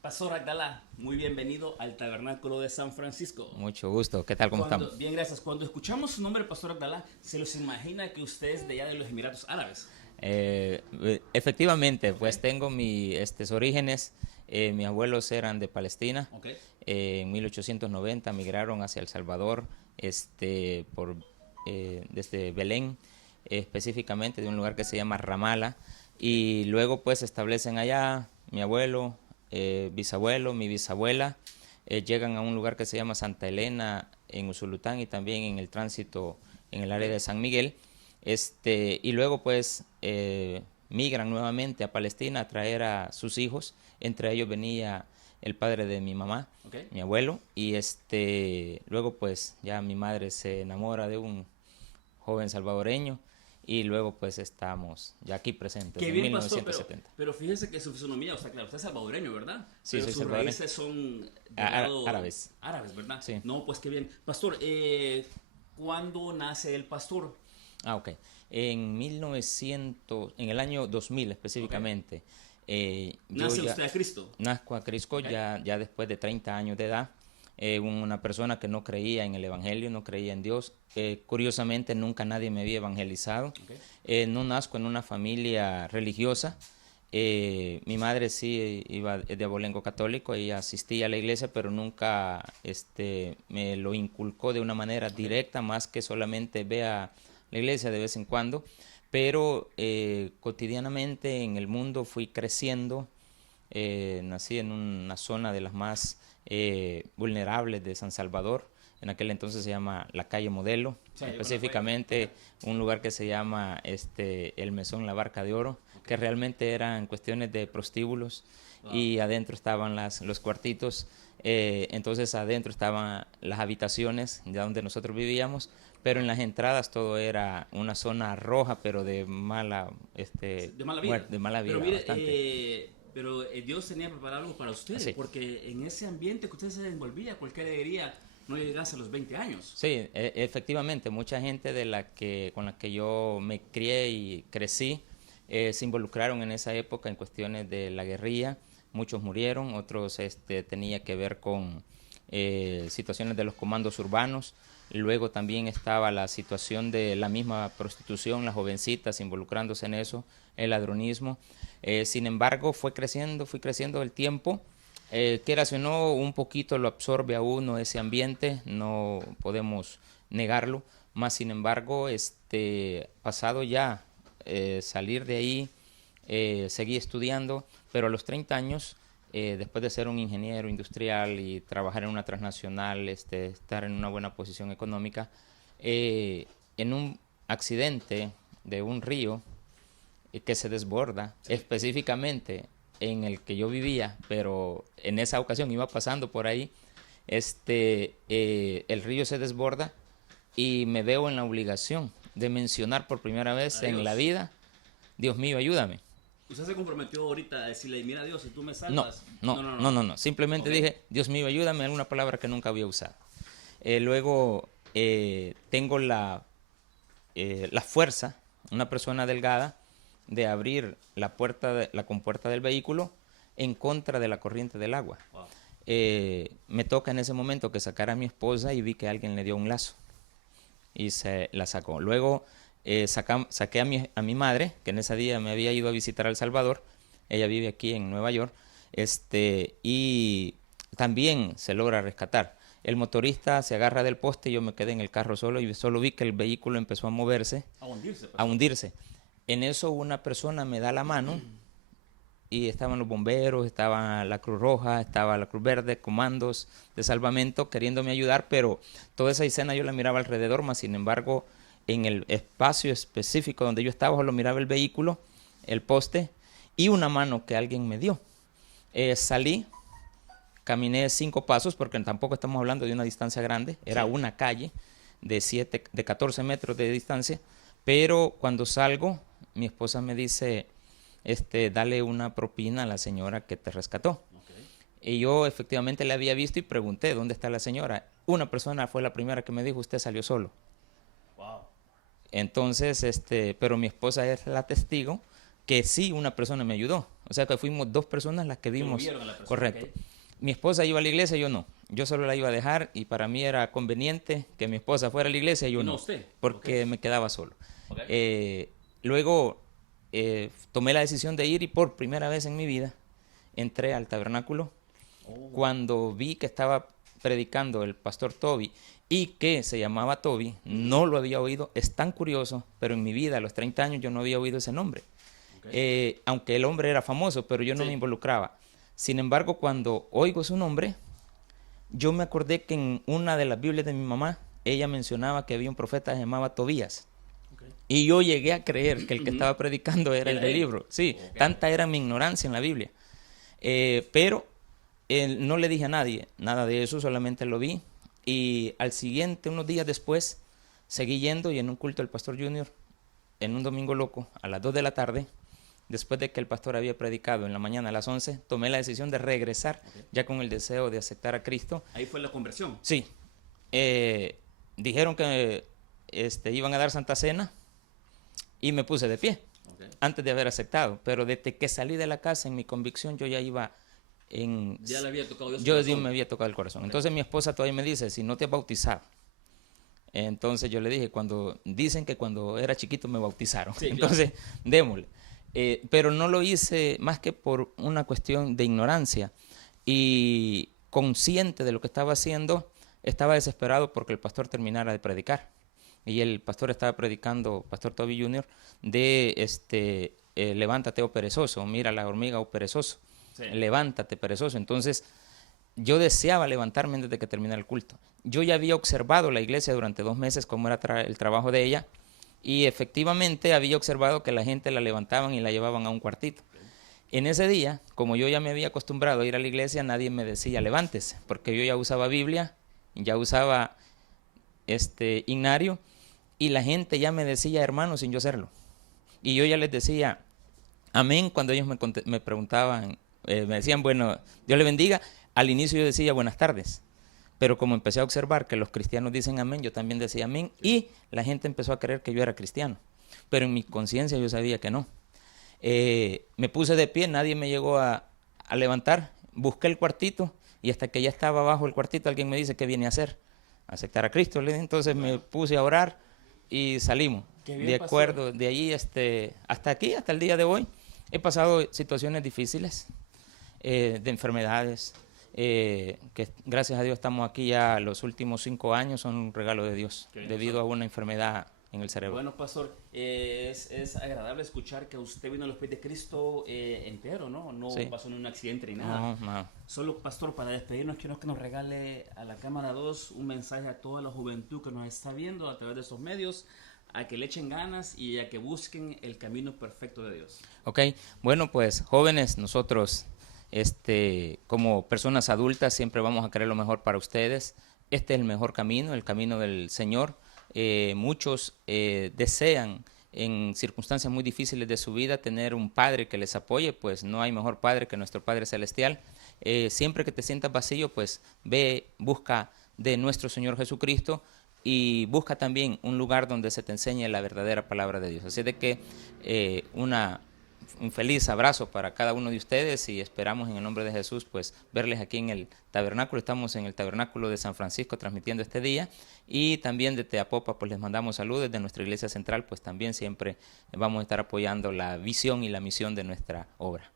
Pastor Agdalá, muy bienvenido al Tabernáculo de San Francisco. Mucho gusto. ¿Qué tal? ¿Cómo estamos? Bien, gracias. Cuando escuchamos su nombre, Pastor Agdalá, se los imagina que usted es de allá de los Emiratos Árabes. Efectivamente, ¿Ok? pues tengo mis orígenes. Mis abuelos eran de Palestina. ¿Ok? En 1890 migraron hacia El Salvador, desde Belén, específicamente de un lugar que se llama Ramala. ¿Ok? Y luego pues se establecen allá mi abuelo, bisabuelo, mi bisabuela. Llegan a un lugar que se llama Santa Elena en Usulután y también en el tránsito en el ¿Ok? área de San Miguel. Y luego pues migran nuevamente a Palestina a traer a sus hijos. Entre ellos venía el padre de mi mamá, ¿Ok? mi abuelo, y luego pues ya mi madre se enamora de un joven salvadoreño y luego pues estamos ya aquí presentes Qué en bien, Pastor, pero, 1970. pero fíjese que su fisonomía, o sea, claro, usted es salvadoreño, ¿verdad? Sí, Pero soy sus salvadoreño. raíces son del lado Árabes. árabes, ¿verdad? Sí. No, pues qué bien. Pastor, ¿cuándo nace el pastor? Ok. En el año 2000 ¿Ok? específicamente, yo ¿Nace ya usted a Cristo? nazco a Crisco ¿Ok? ya después de 30 años de edad. Una persona que no creía en el Evangelio, no creía en Dios. Curiosamente, nunca nadie me había evangelizado. ¿Ok? No nazco en una familia religiosa. Mi madre sí iba de abolengo católico, ella asistía a la iglesia, pero nunca me lo inculcó de una manera ¿Ok? directa, más que solamente vea la iglesia de vez en cuando. Pero cotidianamente en el mundo fui creciendo. Nací en una zona de las más vulnerables de San Salvador. En aquel entonces se llama la calle Modelo, Sí, yo conozco ahí. ¿Ok? específicamente un lugar que se llama el Mesón La Barca de Oro, ¿Ok? que realmente eran cuestiones de prostíbulos Wow. y adentro estaban los cuartitos. Entonces adentro estaban las habitaciones ya donde nosotros vivíamos, pero en las entradas todo era una zona roja, pero de mala, De mala vida. de mala Pero vida, mire, bastante. Dios tenía preparado algo para usted, Así. porque en ese ambiente que usted se desenvolvía, cualquiera diría, no llegase a los 20 años. Sí, efectivamente, mucha gente con la que yo me crié y crecí se involucraron en esa época en cuestiones de la guerrilla. Muchos murieron, otros tenía que ver con situaciones de los comandos urbanos. Luego también estaba la situación de la misma prostitución, las jovencitas involucrándose en eso, el ladronismo. Sin embargo, fui creciendo el tiempo. Quieras o no, un poquito lo absorbe a uno ese ambiente, no podemos negarlo. Más sin embargo, pasado ya salir de ahí, seguí estudiando, pero a los 30 años, después de ser un ingeniero industrial y trabajar en una transnacional, estar en una buena posición económica, en un accidente de un río que se desborda, Sí. específicamente en el que yo vivía, pero en esa ocasión iba pasando por ahí, el río se desborda y me veo en la obligación de mencionar por primera vez en la Adiós. vida, Dios mío, ayúdame. Usted se comprometió ahorita a decirle, mira Dios, si tú me No, salvas. No, no, no, no, no. no, no. Simplemente ¿Ok? dije, Dios mío, ayúdame, en una palabra que nunca había usado. Luego tengo la fuerza, una persona delgada, de abrir la compuerta del vehículo en contra de la corriente del agua. Wow. Me toca en ese momento que sacar a mi esposa y vi que alguien le dio un lazo y se la sacó. Luego saqué a mi madre, que en ese día me había ido a visitar a El Salvador. Ella vive aquí en Nueva York. Y también se logra rescatar. El motorista se agarra del poste y yo me quedé en el carro solo y solo vi que el vehículo empezó a moverse, A hundirse, a pastor. hundirse. En eso una persona me da la mano y estaban los bomberos, estaba la Cruz Roja, estaba la Cruz Verde, comandos de salvamento queriéndome ayudar, pero toda esa escena yo la miraba alrededor, más sin embargo, en el espacio específico donde yo estaba, solo miraba el vehículo, el poste y una mano que alguien me dio. Salí, caminé 5 pasos, porque tampoco estamos hablando de una distancia grande, era Sí. una calle de 14 metros de distancia, pero cuando salgo, mi esposa me dice, dale una propina a la señora que te rescató. Ok. Y yo efectivamente la había visto y pregunté, ¿dónde está la señora? Una persona fue la primera que me dijo, usted salió solo. Wow. Entonces, pero mi esposa es la testigo que sí una persona me ayudó. O sea que fuimos 2 personas las que vimos. vieron a la persona, Correcto. ok. Mi esposa iba a la iglesia, yo no. Yo solo la iba a dejar y para mí era conveniente que mi esposa fuera a la iglesia y yo Y no no. usted. Porque Ok. me quedaba solo. Ok. Luego tomé la decisión de ir y por primera vez en mi vida entré al tabernáculo Oh. cuando vi que estaba predicando el pastor Toby y que se llamaba Toby. No lo había oído, es tan curioso, pero en mi vida a los 30 años yo no había oído ese nombre. Ok. Aunque el hombre era famoso, pero yo no Sí. me involucraba. Sin embargo, cuando oigo su nombre, yo me acordé que en una de las Biblias de mi mamá, ella mencionaba que había un profeta que se llamaba Tobías. Ok. Y yo llegué a creer que el que Ujú. estaba predicando era el Era del él. libro. Sí, Ok. tanta era mi ignorancia en la Biblia. Pero no le dije a nadie nada de eso, solamente lo vi. Y al siguiente, unos días después, seguí yendo y en un culto del pastor Junior, en un domingo loco, a las 2 de la tarde, después de que el pastor había predicado en la mañana a las 11, tomé la decisión de regresar, Ok. ya con el deseo de aceptar a Cristo. Ahí fue la conversión. Sí, dijeron que iban a dar Santa Cena y me puse de pie Ok. antes de haber aceptado, pero desde que salí de la casa en mi convicción yo ya iba en... Ya le había tocado Dios su Yo corazón. me había tocado el corazón. Ok. Entonces mi esposa todavía me dice, si no te has bautizado. Entonces yo le dije, dicen que cuando era chiquito me bautizaron. Sí, claro. Entonces, démosle. Pero no lo hice más que por una cuestión de ignorancia y consciente de lo que estaba haciendo, estaba desesperado porque el pastor terminara de predicar. Y el pastor estaba predicando, pastor Toby Jr., de levántate, oh perezoso, mira la hormiga, oh perezoso, Sí. levántate, perezoso. Entonces, yo deseaba levantarme antes de que terminara el culto. Yo ya había observado la iglesia durante 2 meses cómo era el trabajo de ella y efectivamente había observado que la gente la levantaban y la llevaban a un cuartito. En ese día, como yo ya me había acostumbrado a ir a la iglesia, nadie me decía levántese, porque yo ya usaba Biblia, ya usaba himnario y la gente ya me decía hermano sin yo serlo. Y yo ya les decía amén cuando ellos me preguntaban, me decían bueno, Dios le bendiga. Al inicio yo decía buenas tardes, pero como empecé a observar que los cristianos dicen amén, yo también decía amén y la gente empezó a creer que yo era cristiano, pero en mi conciencia yo sabía que no. Me puse de pie, nadie me llegó a levantar, busqué el cuartito y hasta que ya estaba abajo el cuartito alguien me dice, ¿qué viene a hacer? Aceptar a Cristo. Entonces me puse a orar y salimos. Qué bien, De acuerdo, de allí hasta aquí, hasta el día de hoy, he pasado situaciones difíciles, de enfermedades, que gracias a Dios estamos aquí ya los últimos 5 años, son un regalo de Dios, Qué bien, debido a una enfermedad en el cerebro. Bueno, pastor, es agradable escuchar que usted vino a los pies de Cristo entero, ¿no? No Sí. pasó en un accidente ni nada. No. Solo, pastor, para despedirnos, quiero que nos regale a la Cámara 2 un mensaje a toda la juventud que nos está viendo a través de estos medios, a que le echen ganas y a que busquen el camino perfecto de Dios. Ok, bueno, pues jóvenes, nosotros como personas adultas siempre vamos a querer lo mejor para ustedes. Este es el mejor camino, el camino del Señor. Muchos desean en circunstancias muy difíciles de su vida tener un padre que les apoye, pues no hay mejor padre que nuestro Padre Celestial. Siempre que te sientas vacío, pues ve, busca de nuestro Señor Jesucristo y busca también un lugar donde se te enseñe la verdadera palabra de Dios. Así de que un feliz abrazo para cada uno de ustedes y esperamos en el nombre de Jesús pues verles aquí en el tabernáculo. Estamos en el tabernáculo de San Francisco transmitiendo este día y también de Teapopa pues les mandamos saludos. Desde nuestra iglesia central pues también siempre vamos a estar apoyando la visión y la misión de nuestra obra.